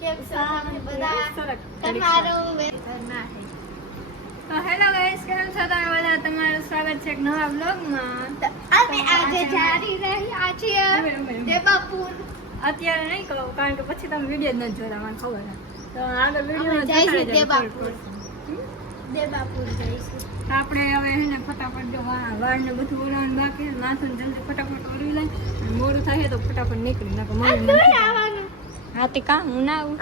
તો hello guys, કેમ છો તમે બધા? તમારું સ્વાગત છે એક નવા બ્લોગમાં. અમે આજે જારી રહ્યા છીએ દેવાપુર. અત્યારે નહીં કહું કારણ કે પછી તમે વિડીયો જ નથી જોતા, મને ખબર છે. તો આગળ વિડીયો જઈશું દેવાપુર. દેવાપુર જઈશું. આપણે હવે હે ને ફટાફટ જો વાળ ને બધું ઓળવાનું બાકી છે, માથું જલ્દી ફટાફટ ઓળવી લઈ અને મોડું થાય તો ફટાફટ નીકળી નાખો. આવવાનું હા તે કા હું ના આવું?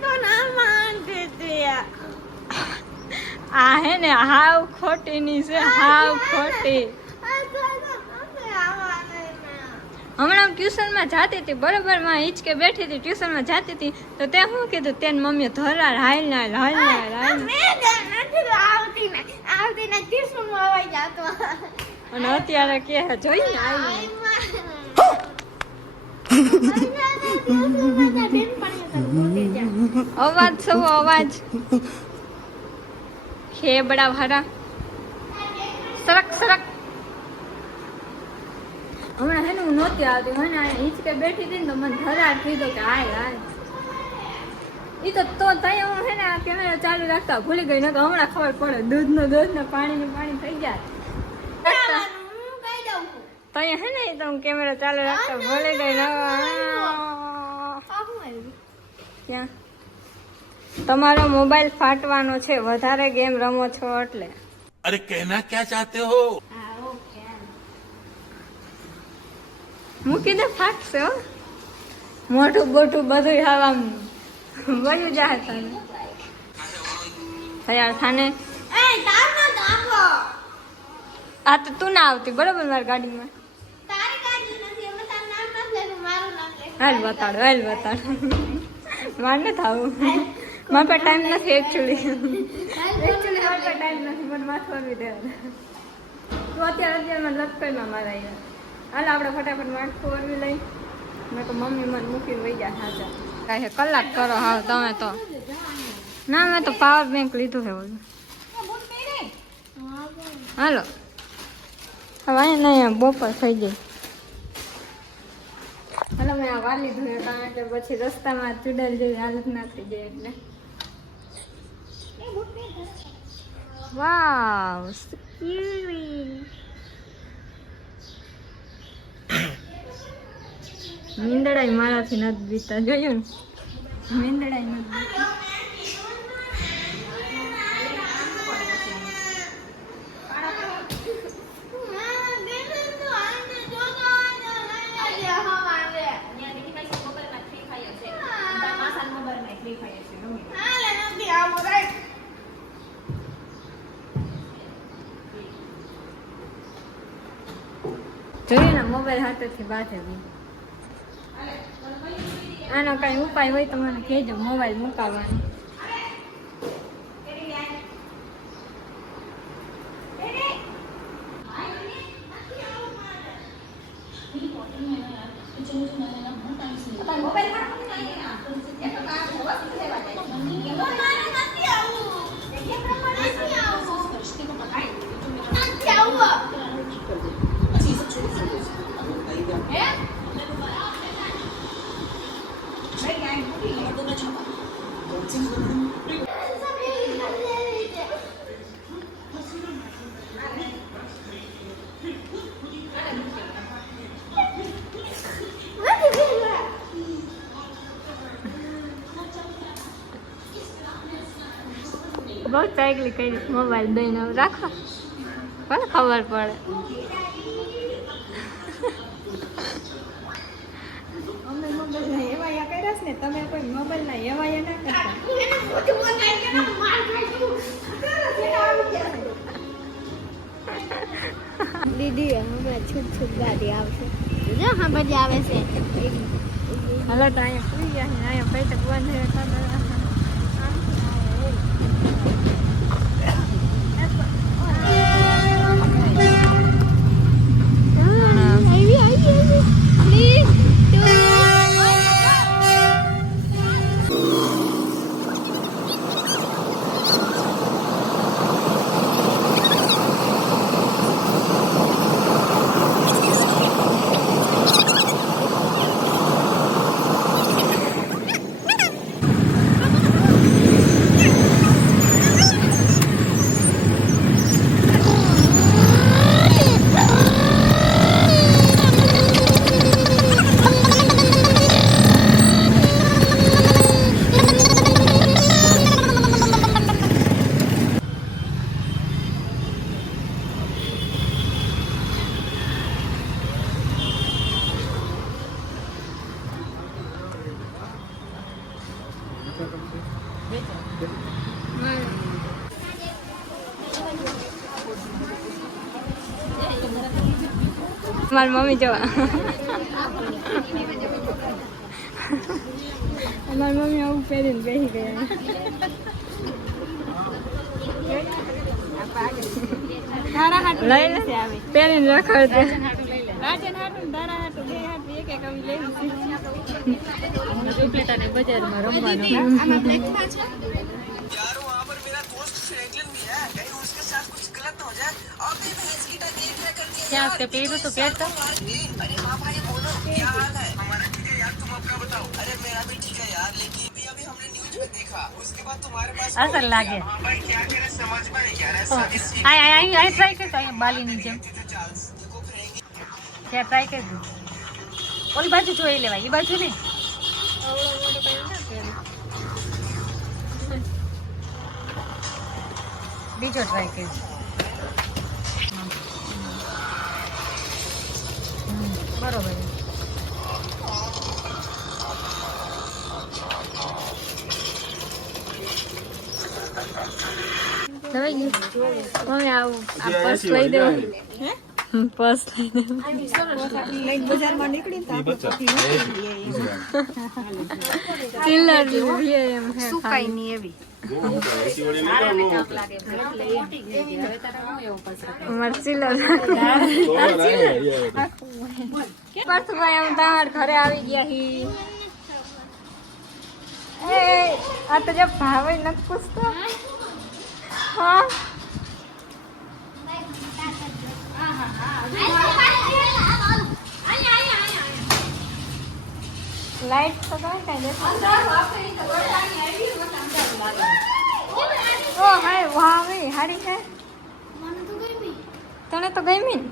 તો ના માનતે આ હે ને હાવ ખોટી ની છે, હાવ ખોટી. હમણાં ટ્યુશનમાં જાતી હતી, બરોબર માં હિંચકે બેઠી હતી, ટ્યુશનમાં જાતી હતી તો તે શું કીધું, તેની મમ્મીએ ધરાર હાલ ના હાલ ના હાલ. અને અત્યારે કે જોઈ ને અવાજ સૌ અવાજ ખેબડા ભારા સરક સરક. હમણાં હે ને હું નહોતી આવતી, મને હિંચકે બેઠી હતી ને તો મને ધરાર કીધો કે હાય હાય. ઈ તો ત્યાં હું હે ને આ કેમેરા ચાલુ રાખતા ભૂલી ગઈ, ન તો હમણાં ખબર પડે દૂધ ને પાણી થઈ જાય. ત્યાં હે ને તો હું કેમેરા ચાલુ રાખતા ભૂલી ગઈ. ક્યાં તમારો મોબાઈલ ફાટવાનો છે, વધારે ગેમ રમો છો એટલે. અરે કહેના ક્યાં ચાહતે હો? મૂકી દે, ફાટશે હો. મોટું બોટું બધું હવા વયું જાય તને તૈયાર થાને. આ તો તું ના આવતી બરોબર મારી ગાડીમાં. હાલ બતાડો મારે નથી આવું, મારા પાસે ટાઈમ નથી એકચ્યુઅલી મારા પાસે ટાઈમ નથી, મને માથું આવી દેવા. તું અત્યારમાં લટકાઈમાં મારા યાર. હાલ આપણે ફટાફટ માથું ઓરવી લઈ. મેં તો મમ્મી મને મૂકીને વહી ગયા. હાજા કાંઈ કલાક કરો હાવ તમે તો. ના મેં તો પાવર બેંક લીધું છે બધું. હાલો હવે અહીંયા બપોર થઈ ગઈ. હાલો મેં આ વાર લીધું છે કારણ કે પછી રસ્તામાં ચૂડેલ જેવી હાલત ના થઈ જાય એટલે. વાવ મીંદડાઈ મારાથી નથી બીતા, જોયું ને મીંદડાઈ નથી બીતા. જોઈએ ને મોબાઈલ હાથેથી બાંધે. આનો કઈ ઉપાય હોય તો મને કહેજો, મોબાઈલ મુકાવવાનો. બહુ ચાકલી કરી મોબાઈલ દઈને રાખો, પણ ખબર પડે. અમે મોબાઈલના એવાયા કર્યા છે ને, તમે કોઈ મોબાઈલના એવાયા ના કરતા. દીદી હમણાં છૂટ ગાડી આવશે. જો હા બધી આવે છે. હાલો તો અહીંયા સુઈ ગયા છે, અહીંયા પેટક બંધ મારી મમ્મી જોવા મારી મમ્મી આવું પહેરીને બેસી ગયા પહેરીને રખડતે બજારમાં રમવાનું क्या उसके पेड़ तो पेड़ तो अरे हाँ भाई बोलो क्या हाल है हमारा ठीक है यार तुम अपना बताओ अरे मेरा भी ठीक है यार लेकिन अभी हमने न्यूज में देखा उसके बाद तुम्हारे पास असर लागे हाँ भाई क्या करे समझ में नहीं आ रहा है आई ट्राई कर बाली नीचे क्या ट्राई कर दू ઓલી બાજુ જોઈ લેવાય એ બાજુ નહીં બીજો ટ્રાય કરી બરોબર મમ્મી આવું આ પર્સ લઈ દેવું પર્સ લઈ દેવું બજારમાં નીકળી ચિલ્લર એમ સુકાઈ નહીં એવી ઘરે આવી ગયા આ તો જબ ભાવે નથી પૂછતો હા લાઈટ તો કઈ ઓ હાય વાહ ભાઈ હારી છે તને તો ગમી ને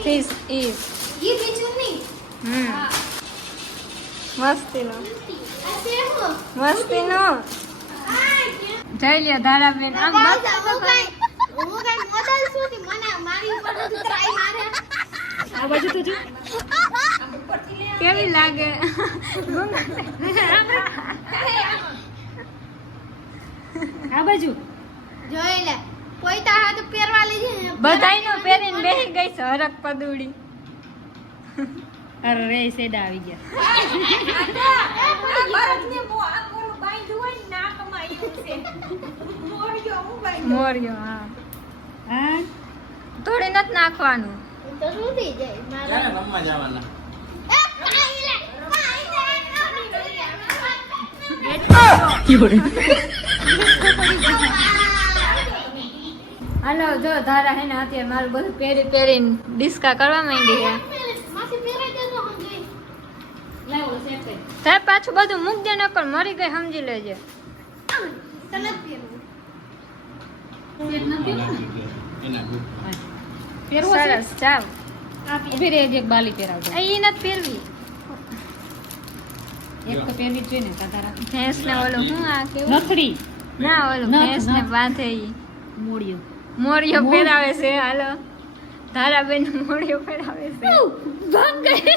This is મસ્તીનો મસ્તીનો જઈ લ્યો ધારાબેન આમ આ બાજુ તો કેવી લાગે આ બાજુ જોઈ લે કોઈ તારા તો પહેરવા લેજે બધાયનો પહેરીને બેહી ગઈ છે હરક પદુડી અરે રે સેડા આવી ગયા ભરતને બોલું બાંધ્યું હોય નાકમાં આવ્યું છે મોર્યો હા હા થોડી નથી નાખવાનું તો શું થઈ જાય મારા મમ્મા જવાના હાલો જો ધારા હે ને અત્યારે મારું બધું પહેરી પહેરીને ડિસ્કા કરવા માંડી છે સાહેબ પાછું બધું મૂક દે નકર મરી ગઈ સમજી લેજે સરસ ચાલ ઈ નથી પહેરવી એક તો પહેરવી જોઈએ ને તારા ભેંસ ને ઓલું હું આ કેવું નથડી ના ઓલું ભેંસ ને બાંધે ઈ મોરિયો પહેરાવે છે હાલો ધારાબેન મોરિયો પહેરાવે છે ભાંગ ગઈ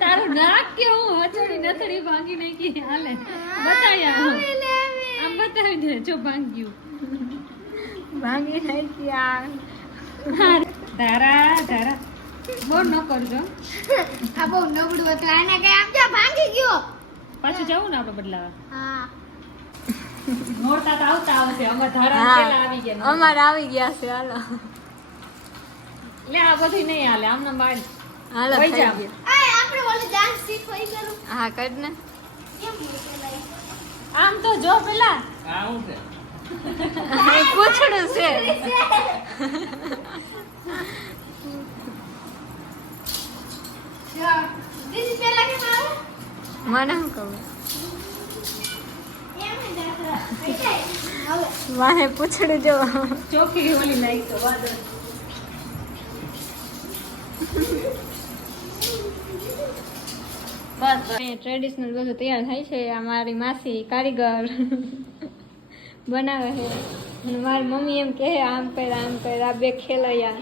તારું નાક કે હું હચડી નથડી ભાંગી નાખી હાલે બતાયા આમ બતાવી દે જો ભાંગ્યું ભાંગી નાખી આ ધારા ધારા બહુ ન કરજો આ બહુ નબળું હતું આને કઈ આમ જા ભાંગી ગયો પાછું જવું ને આપણે બદલાવા હા નોરતા તો આવતા આવશે અમાર ધારા પેલા આવી ગયા અમાર આવી ગયા છે હાલો લે આ બધું નહીં હાલે આમના બાળ હાલો થઈ જા આ આપણે ઓલું ડાન્સ શીખવાઈ ગયું હા કર ને કેમ બોલાય આમ તો જો પેલા આ હું છે પૂછડું છે દીદી પેલા કે મારે મને શું કહું એમ જ હવે વાહે પૂછડું જો ચોખી ઓલી નાખી તો વાદળ બસ ટ્રેડિશનલ બધું તૈયાર થાય છે આ મારી માસી કારીગર બનાવે છે અને મારી મમ્મી એમ કહે આમ કર આ બે ખેલૈયા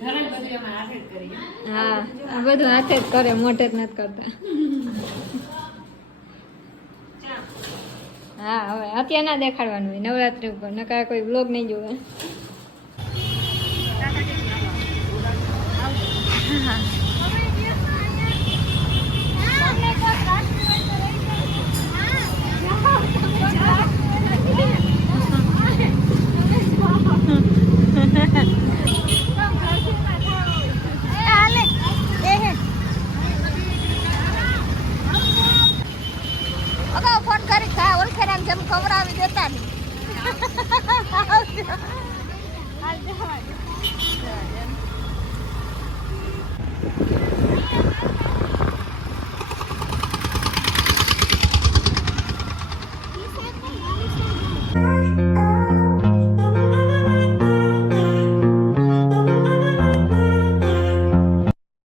હા આ બધું હાથે જ કરે, મોઢે જ નથી કરતા. હા હવે અત્યારે ના દેખાડવાનું હોય નવરાત્રી ઉપર, નકા કોઈ બ્લોગ નહીં જોવે. અગાઉ ફોન કરી ખા ઓળખેરામ જેમ ખવડાવી દેતા નહીં.